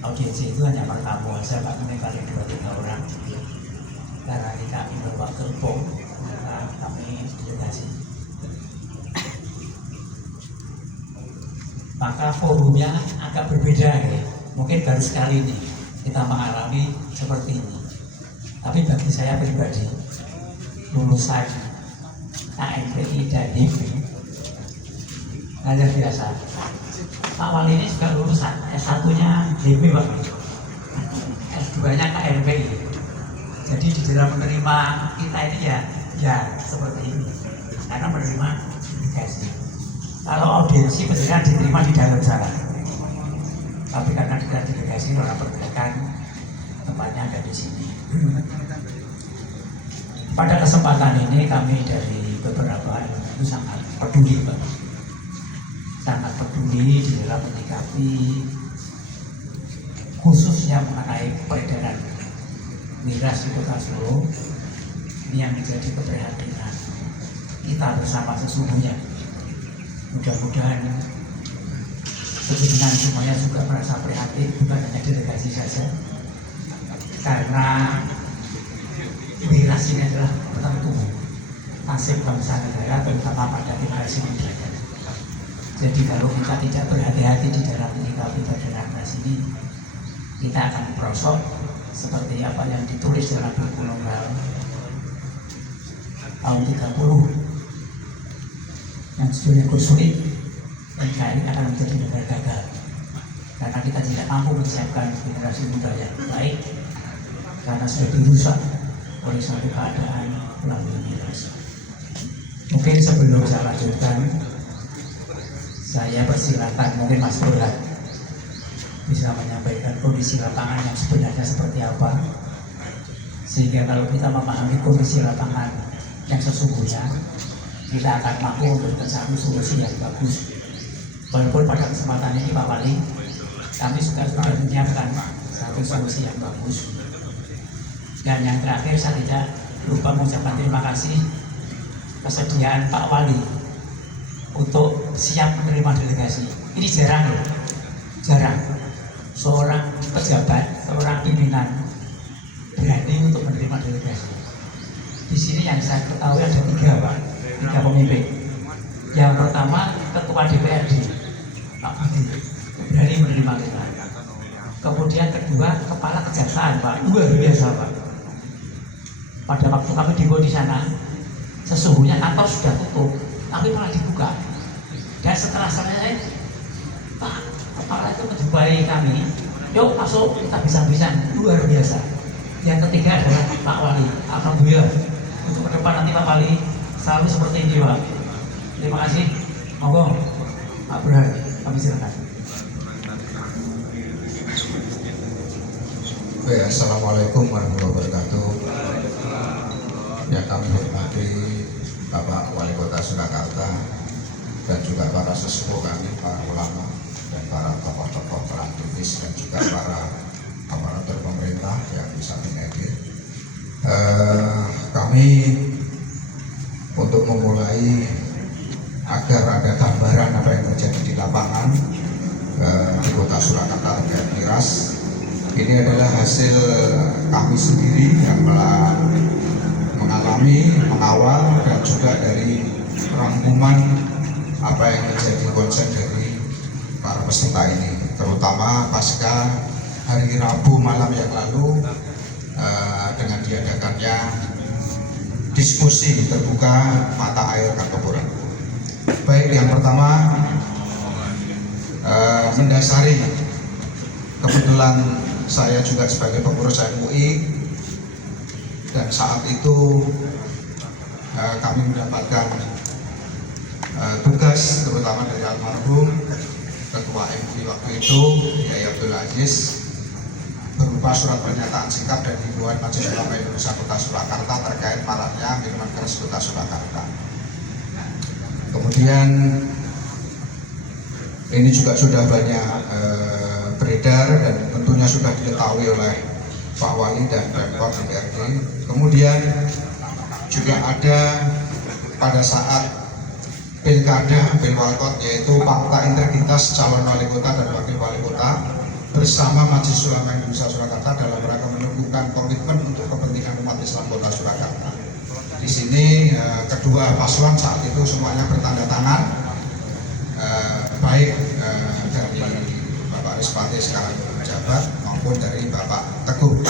audiensi itu hanya pertamu saja, Pak, mungkin paling 2-3 orang. Karena ini kami bawa gerbong, maka kami delegasi. Maka forumnya agak berbeda ya. Mungkin baru sekali ini kita mengalami seperti ini. Tapi bagi saya pribadi, lulusan KMPI dan HIMI ngajar biasa. Pak Wali ini juga lulusan S1-nya HIMI, Pak. S2-nya KMPI. Jadi di dalam menerima kita ini ya seperti ini. Karena menerima delegasi. Kalau audiensi benar diterima di dalam sana. Tapi karena kita delegasi orang pergerakan, tempatnya ada di sini. Pada kesempatan ini kami dari beberapa itu sangat peduli, Pak. Sangat peduli di dalam menyikapi khususnya mengenai peredaran miras di Kota Solo. Ini yang menjadi keprihatinan kita bersama sesungguhnya. Mudah-mudahan pimpinan semuanya juga merasa prihatin, bukan hanya delegasi saja, karena miras ini adalah penentu nasib bangsa negara, terutama pada generasi muda. Jadi kalau kita tidak berhati-hati di dalam menyikapi peredaran miras ini, kita akan merosot seperti apa yang ditulis dalam buku Nobel tahun 30 yang judulnya Sulit, NKRI akan menjadi negara gagal karena kita tidak mampu menyiapkan generasi muda yang baik karena sudah dirusak oleh suatu keadaan melalui miras. Mungkin sebelum saya lanjutkan, saya persilakan mungkin Mas Burhan bisa menyampaikan kondisi lapangan yang sebenarnya seperti apa, sehingga kalau kita memahami kondisi lapangan yang sesungguhnya, kita akan mampu memberikan satu solusi yang bagus. Walaupun pada kesempatan ini Pak Wali, kami sudah menyiapkan satu solusi yang bagus. Dan yang terakhir, saya tidak lupa mengucapkan terima kasih kesediaan Pak Wali untuk siap menerima delegasi. Ini jarang loh, jarang. Seorang pejabat, seorang pimpinan berani untuk menerima delegasi. Di sini yang saya ketahui ada 3, Pak. 3 pemimpin. Yang pertama Ketua DPRD Pak Budi berani menerima kita. Kemudian kedua Kepala Kejaksaan, Pak, luar biasa, Pak. Pada waktu kami di sana, sesungguhnya kantor sudah tutup, tapi malah dibuka. Dan setelah selesai, Pak Kepala itu menjumpai kami, yuk masuk, kita bisa-bisa, luar biasa. Yang ketiga adalah Pak Wali. Alhamdulillah, untuk ke depan nanti Pak Wali selalu seperti ini, Pak. Terima kasih. Monggo, Pak Burhan, kami silakan. Assalamualaikum warahmatullahi wabarakatuh. Yang kami hormati Bapak Wali Kota Surakarta dan juga para sesepuh kami, para ulama dan para tokoh-tokoh aktivis dan juga para aparatur pemerintah yang bisa mengedit. Kami untuk memulai agar ada gambaran apa yang terjadi di lapangan di Kota Surakarta terkait miras. Ini adalah hasil kami sendiri yang mengalami, mengawal dan juga dari rangkuman apa yang menjadi konsep dari para peserta ini, terutama pasca hari Rabu malam yang lalu dengan diadakannya diskusi terbuka mata air Kartopuran. Baik, yang pertama mendasari kebetulan saya juga sebagai pengurus MUI dan saat itu kami mendapatkan tugas terutama dari almarhum Ketua MUI waktu itu, Yai Abdul Aziz, berupa surat pernyataan sikap dan himbauan Majelis Ulama Indonesia Kota Surakarta terkait maraknya minuman keras Kota Surakarta. Kemudian ini juga sudah banyak beredar dan tentunya sudah diketahui oleh Pak Wali dan Pemkot DPRD. Kemudian juga ada pada saat pilkada Pilwalkot, yaitu fakta integritas calon wali kota dan wakil wali kota bersama Majelis Ulama Indonesia Surakarta dalam rangka menumbuhkan komitmen untuk kepentingan umat Islam Kota Surakarta. Di sini kedua paslon saat itu semuanya bertanda tangan, baik dari Bapak Respati sekarang menjabat maupun dari Bapak Teguh.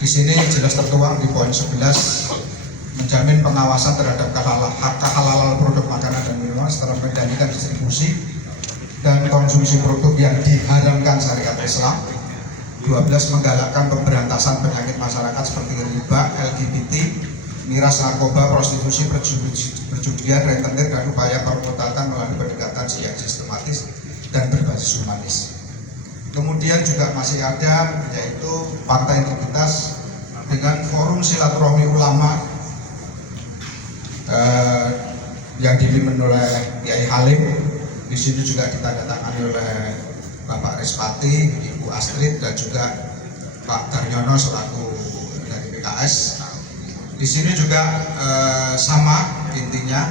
Di sini jelas tertuang di poin 11, menjamin pengawasan terhadap kehalalan produk makanan dan minuman setelah mengendalikan distribusi dan konsumsi produk yang diharamkan syariat Islam. 12, menggalakkan pemberantasan penyakit masyarakat seperti riba, LGBT, miras, narkoba, prostitusi, perjudian, rentenir, dan upaya permutatan melalui pendekatan yang sistematis dan berbasis humanis. Kemudian juga masih ada yaitu Partai Integritas dengan forum silaturahmi ulama yang dipimpin oleh Kiai Halim. Di sini juga ditandatangani oleh Bapak Respati, Ibu Astrid, dan juga Pak Daryono selaku dari PKS. Di sini juga sama intinya,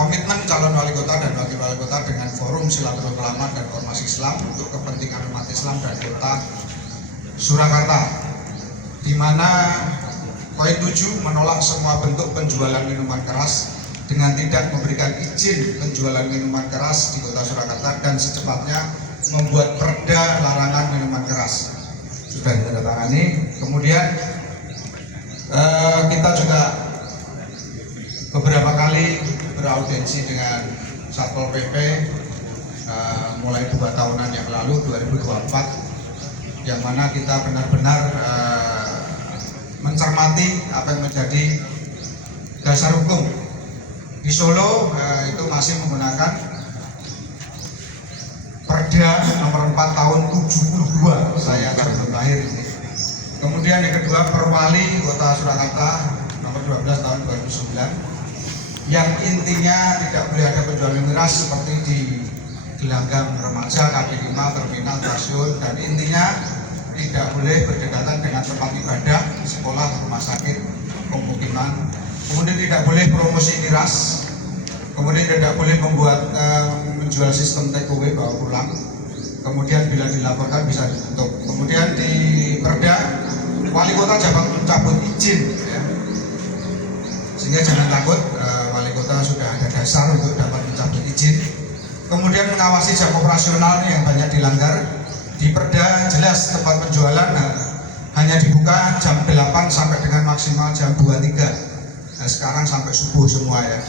komitmen calon wali kota dan wakil wali kota dengan forum silaturahmi ulama dan ormas Islam untuk kepentingan umat Islam dan kota Surakarta, di mana poin 7 menolak semua bentuk penjualan minuman keras dengan tidak memberikan izin penjualan minuman keras di kota Surakarta dan secepatnya membuat perda larangan minuman keras. Sudah ditandatangani. Kemudian kita juga beberapa kali beraudiensi dengan Satpol PP mulai 2 tahunan yang lalu 2024, yang mana kita benar-benar mencermati apa yang menjadi dasar hukum. Di Solo itu masih menggunakan Perda nomor 4 tahun 72, saya sebelum lahir ini. Kemudian yang kedua, Perwali Kota Surakarta nomor 12 tahun 2009, yang intinya tidak boleh ada penjualan miras seperti di gelanggang remaja, kaki 5, terminal, stasiun, dan intinya tidak boleh berdekatan dengan tempat ibadah, sekolah, rumah sakit, pemukiman. Kemudian tidak boleh promosi miras, kemudian tidak boleh membuat menjual sistem take away bawa pulang. Kemudian bila dilaporkan bisa ditutup. Kemudian di Perda, wali kota dapat mencabut izin, ya. Sehingga jangan takut, wali kota sudah ada dasar untuk dapat mencabut izin. Kemudian mengawasi jam operasional yang banyak dilanggar. Di Perda jelas tempat penjualan hanya dibuka jam 8 sampai dengan maksimal jam 23. Nah, sekarang sampai subuh semua, ya.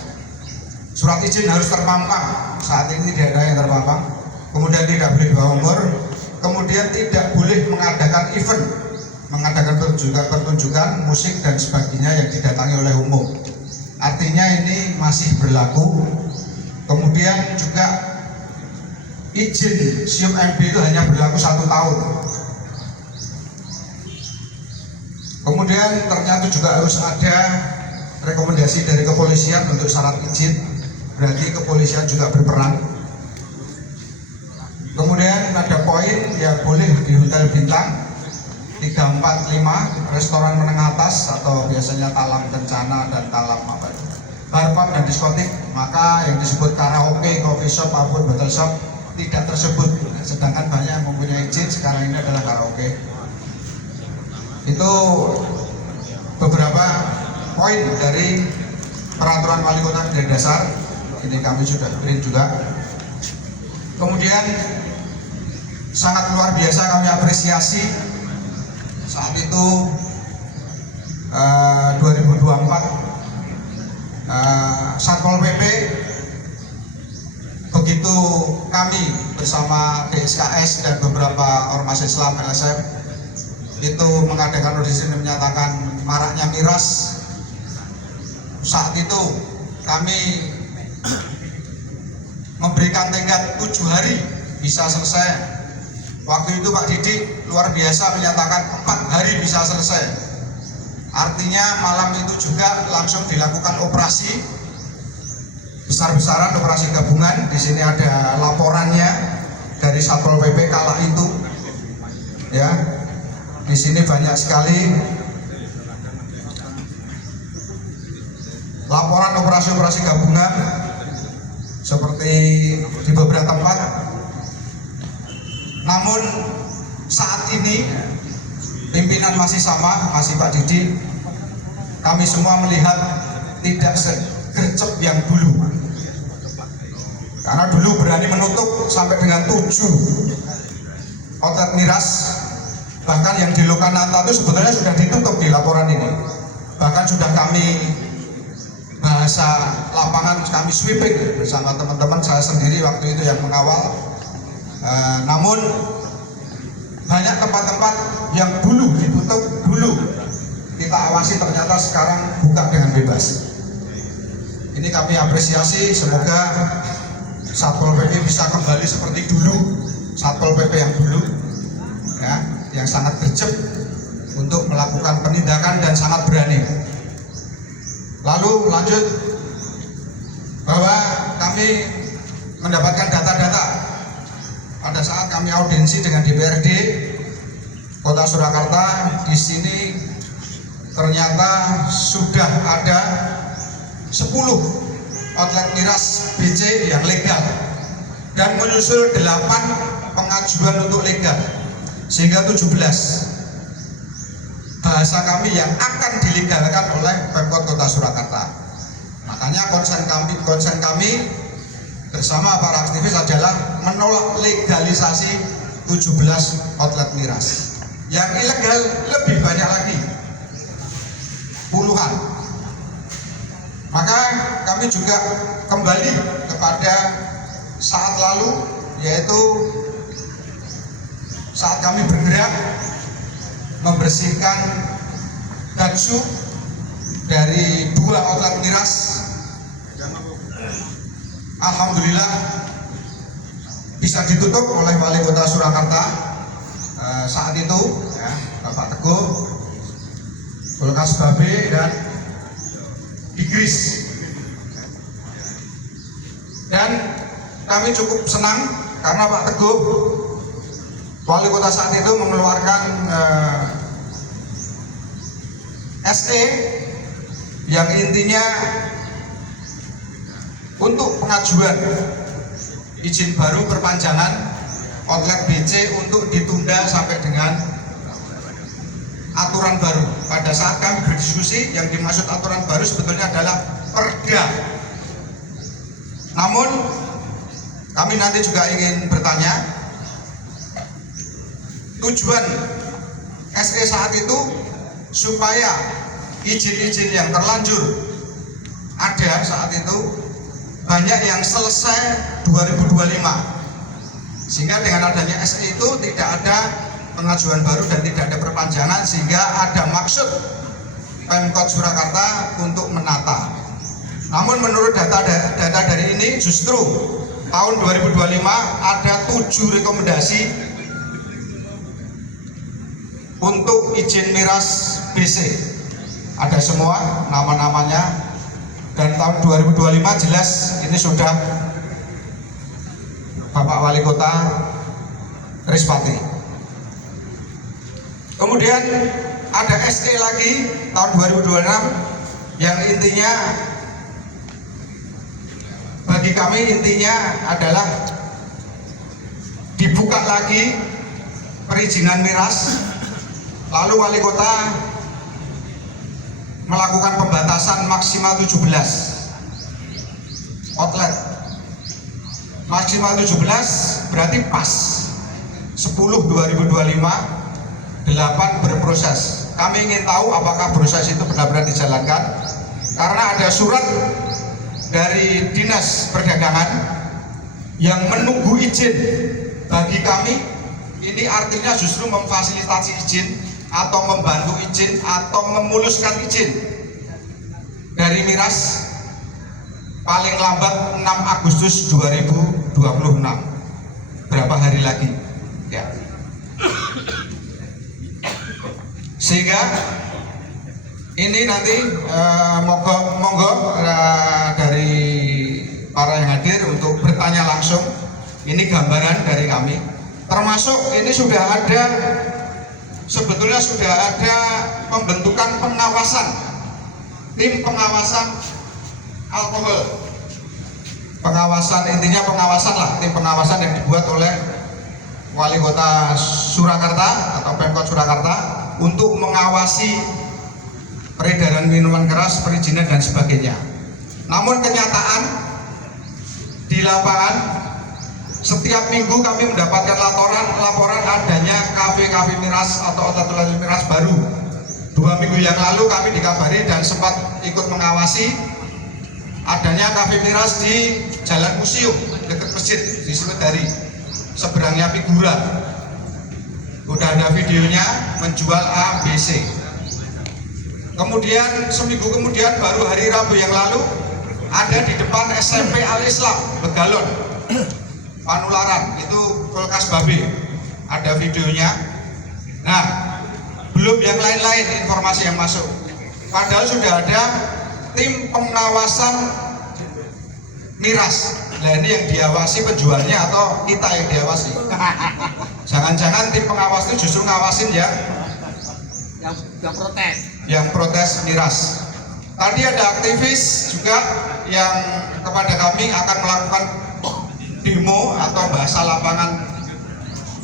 Surat izin harus terpampang. Saat ini tidak ada yang terpampang. Kemudian tidak boleh di bawah umur. Kemudian tidak boleh mengadakan event, mengadakan pertunjukan musik dan sebagainya yang didatangi oleh umum. Artinya ini masih berlaku. Kemudian juga izin SIUP MB itu hanya berlaku 1 tahun. Kemudian ternyata juga harus ada rekomendasi dari kepolisian untuk syarat izin, berarti kepolisian juga berperan. Kemudian ada poin ya boleh di hotel bintang 3, 4, 5, restoran menengah atas atau biasanya Talam Kencana dan Talam bar pub dan diskotik, maka yang disebut karaoke, coffee shop maupun bottle shop tidak tersebut. Sedangkan banyak yang mempunyai izin sekarang ini adalah karaoke. Itu beberapa poin dari peraturan wali kota dari dasar. Ini kami sudah print juga. Kemudian sangat luar biasa kami apresiasi saat itu 2024 Satpol PP begitu kami bersama DSKS dan beberapa ormas Islam LSM itu mengadakan audisi dan menyatakan maraknya miras. Saat itu kami memberikan tenggat 7 hari bisa selesai. Waktu itu Pak Didik luar biasa menyatakan 4 hari bisa selesai. Artinya malam itu juga langsung dilakukan operasi besar-besaran, operasi gabungan. Di sini ada laporannya dari Satpol PP kala itu, ya. Di sini banyak sekali laporan operasi-operasi gabungan seperti di beberapa tempat Namun saat ini pimpinan masih sama, masih Pak Didi. Kami semua melihat tidak segercep yang dulu. Karena dulu berani menutup sampai dengan 7 outlet miras. Bahkan yang di Lokananta itu sebetulnya sudah ditutup di laporan ini. Bahkan sudah kami bahasa lapangan, kami sweeping bersama teman-teman, saya sendiri waktu itu yang mengawal. Namun banyak tempat-tempat yang dulu ditutup, dulu kita awasi, ternyata sekarang buka dengan bebas. Ini kami apresiasi, semoga Satpol PP bisa kembali seperti dulu, Satpol PP yang dulu, ya, yang sangat gercep untuk melakukan penindakan dan sangat berani. Lalu lanjut, bahwa kami mendapatkan data-data pada saat kami audiensi dengan DPRD Kota Surakarta. Di sini ternyata sudah ada 10 outlet miras BC yang legal dan menyusul 8 pengajuan untuk legal, sehingga 17 bahasa kami yang akan dilegalkan oleh Pemkot Kota Surakarta. Makanya konsen kami bersama para aktivis adalah menolak legalisasi 17 outlet miras. Yang ilegal lebih banyak lagi, puluhan. Maka kami juga kembali kepada saat lalu, yaitu saat kami bergerak membersihkan baju dari 2 outlet miras. Alhamdulillah bisa ditutup oleh Wali Kota Surakarta saat itu, ya, Bapak Teguh, Kulkas Babe dan Digris. Dan kami cukup senang karena Pak Teguh, Wali Kota saat itu, mengeluarkan SE yang intinya untuk pengajuan izin baru perpanjangan outlet BC untuk ditunda sampai dengan aturan baru. Pada saat kami berdiskusi, yang dimaksud aturan baru sebetulnya adalah Perda. Namun kami nanti juga ingin bertanya, tujuan SE saat itu supaya izin-izin yang terlanjur ada saat itu banyak yang selesai 2025, sehingga dengan adanya SE itu tidak ada pengajuan baru dan tidak ada perpanjangan, sehingga ada maksud Pemkot Surakarta untuk menata. Namun menurut data dari ini, justru tahun 2025 ada 7 rekomendasi untuk izin miras BC. Ada semua nama-namanya, dan tahun 2025 jelas ini sudah Bapak Wali Kota Trispati. Kemudian ada SE lagi tahun 2026 yang intinya bagi kami intinya adalah dibuka lagi perizinan miras. Lalu Wali Kota melakukan pembatasan maksimal 17 outlet. Maksimal 17 berarti pas 10 2025, 8 berproses. Kami ingin tahu apakah proses itu benar-benar dijalankan, karena ada surat dari Dinas Perdagangan yang menunggu izin. Bagi kami ini artinya justru memfasilitasi izin atau membantu izin atau memuluskan izin dari miras paling lambat 6 Agustus 2026. Berapa hari lagi, ya. Sehingga ini nanti monggo dari para yang hadir untuk bertanya langsung. Ini gambaran dari kami, termasuk ini sudah ada, sebetulnya sudah ada pembentukan pengawasan, tim pengawasan alkohol. Pengawasan, intinya pengawasan lah, tim pengawasan yang dibuat oleh Wali Kota Surakarta atau Pemkot Surakarta untuk mengawasi peredaran minuman keras, perizinan dan sebagainya. Namun kenyataan di lapangan setiap minggu kami mendapatkan laporan adanya kafe-kafe miras atau outlet miras baru. 2 minggu yang lalu kami dikabari dan sempat ikut mengawasi adanya kafe miras di Jalan Museum dekat masjid di Sumedari, seberangnya Figura. Udah ada videonya menjual A, B, C. Kemudian seminggu kemudian baru hari Rabu yang lalu ada di depan SMP Al-Islam Begalon, Panularan, itu kulkas babe, ada videonya. Nah, belum yang lain-lain informasi yang masuk. Padahal sudah ada tim pengawasan miras. Nah, ini yang diawasi penjualnya atau kita yang diawasi? Jangan-jangan tim pengawas itu justru ngawasin yang protes. Yang protes miras. Tadi ada aktivis juga yang kepada kami akan melakukan demo atau bahasa lapangan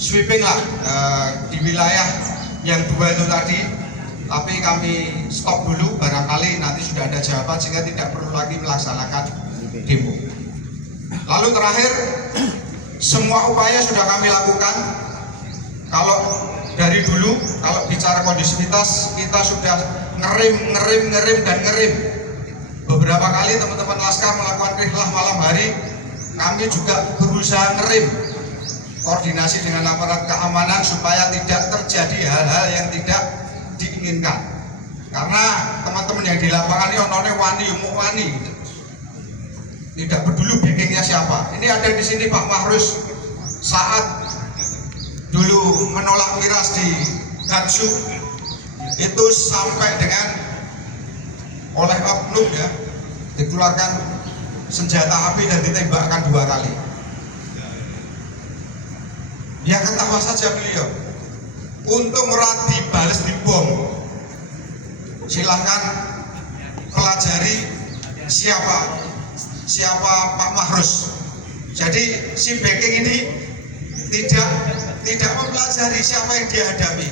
sweeping lah di wilayah yang 2 itu tadi, tapi kami stop dulu, barangkali nanti sudah ada jawaban sehingga tidak perlu lagi melaksanakan demo. Lalu terakhir, semua upaya sudah kami lakukan. Kalau dari dulu, kalau bicara kondusivitas, kita sudah ngerim. Beberapa kali teman-teman Laskar melakukan rihlah malam hari, kami juga berusaha ngerim, koordinasi dengan aparat keamanan supaya tidak terjadi hal-hal yang tidak diinginkan. Karena teman-teman yang di lapangan ini onone wani, tidak peduli backingnya siapa. Ini ada di sini Pak Mahrus, saat dulu menolak miras di Gatsu itu sampai dengan oleh oknum ya dikeluarkan senjata api dan ditembakkan 2 kali. Ya ketawa saja beliau. Untuk dibalas di bom. Silahkan pelajari siapa Pak Mahrus. Jadi si backing ini tidak mempelajari siapa yang dihadapi.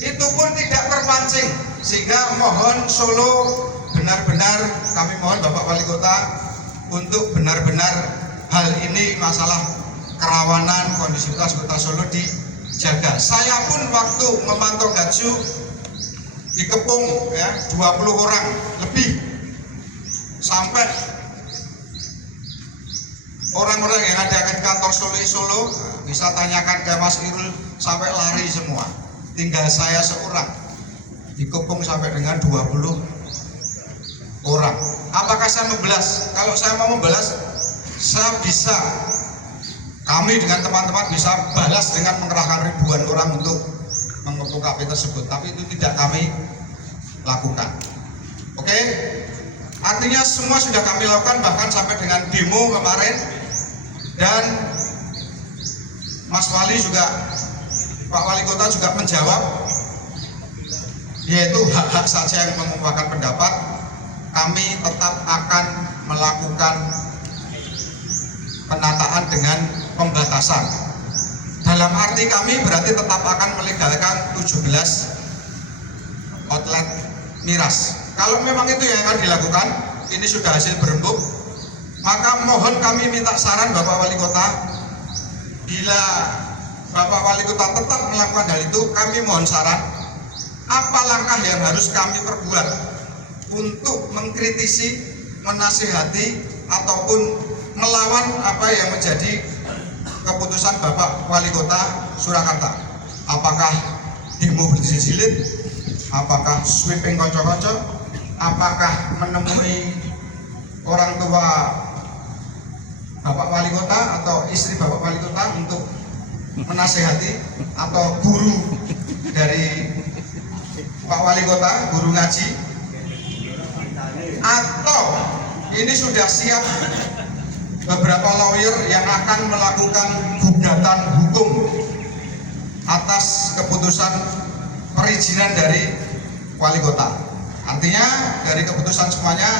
Itu pun tidak terpancing, sehingga mohon Solo benar-benar kami mohon Bapak Wali Kota untuk benar-benar hal ini masalah kerawanan kondusivitas Kota Solo dijaga. Saya pun waktu memantau Gatsu dikepung ya 20 orang lebih, sampai orang-orang yang ada di kantor Solo bisa tanyakan ke Mas Irul, sampai lari semua. Tinggal saya seorang dikepung sampai dengan 20 orang. Apakah saya membelas? Kalau saya mau membelas, saya bisa, kami dengan teman-teman bisa balas dengan mengerahkan ribuan orang untuk mengepung KP tersebut. Tapi itu tidak kami lakukan. Oke? Artinya semua sudah kami lakukan, bahkan sampai dengan demo kemarin. Dan Mas Wali juga, Pak Wali Kota juga menjawab, yaitu hak-hak saja yang mengungkapkan pendapat. Kami tetap akan melakukan penataan dengan pembatasan. Dalam arti kami berarti tetap akan melegalkan 17 outlet miras. Kalau memang itu yang akan dilakukan, ini sudah hasil berembuk, maka mohon kami minta saran Bapak Wali Kota. Bila Bapak Wali Kota tetap melakukan hal itu, kami mohon saran, apa langkah yang harus kami perbuat untuk mengkritisi, menasihati, ataupun melawan apa yang menjadi keputusan Bapak Wali Kota Surakarta. Apakah demo berjilid-jilid, apakah sweeping konco-konco, apakah menemui orang tua Bapak Wali Kota atau istri Bapak Wali Kota untuk menasehati, atau guru dari Pak Wali Kota, guru ngaji, atau ini sudah siap beberapa lawyer yang akan melakukan gugatan hukum atas keputusan perizinan dari Wali Kota. Artinya dari keputusan semuanya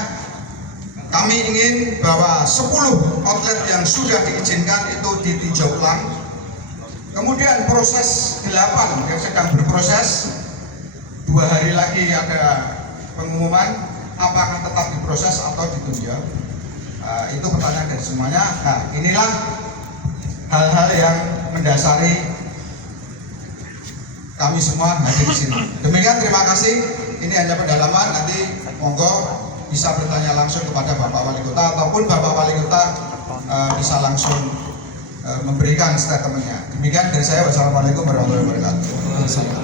kami ingin bahwa 10 outlet yang sudah diizinkan itu ditinjau ulang. Kemudian proses 8 yang sedang berproses, 2 hari lagi ada pengumuman apakah tetap diproses atau ditunda. Itu pertanyaan dari semuanya. Nah, inilah hal-hal yang mendasari kami semua hadir di sini. Demikian, terima kasih. Ini hanya pendalaman. Nanti monggo bisa bertanya langsung kepada Bapak Wali Kota ataupun Bapak Wali Kota bisa langsung memberikan statementnya. Demikian dari saya. Wassalamualaikum warahmatullahi wabarakatuh.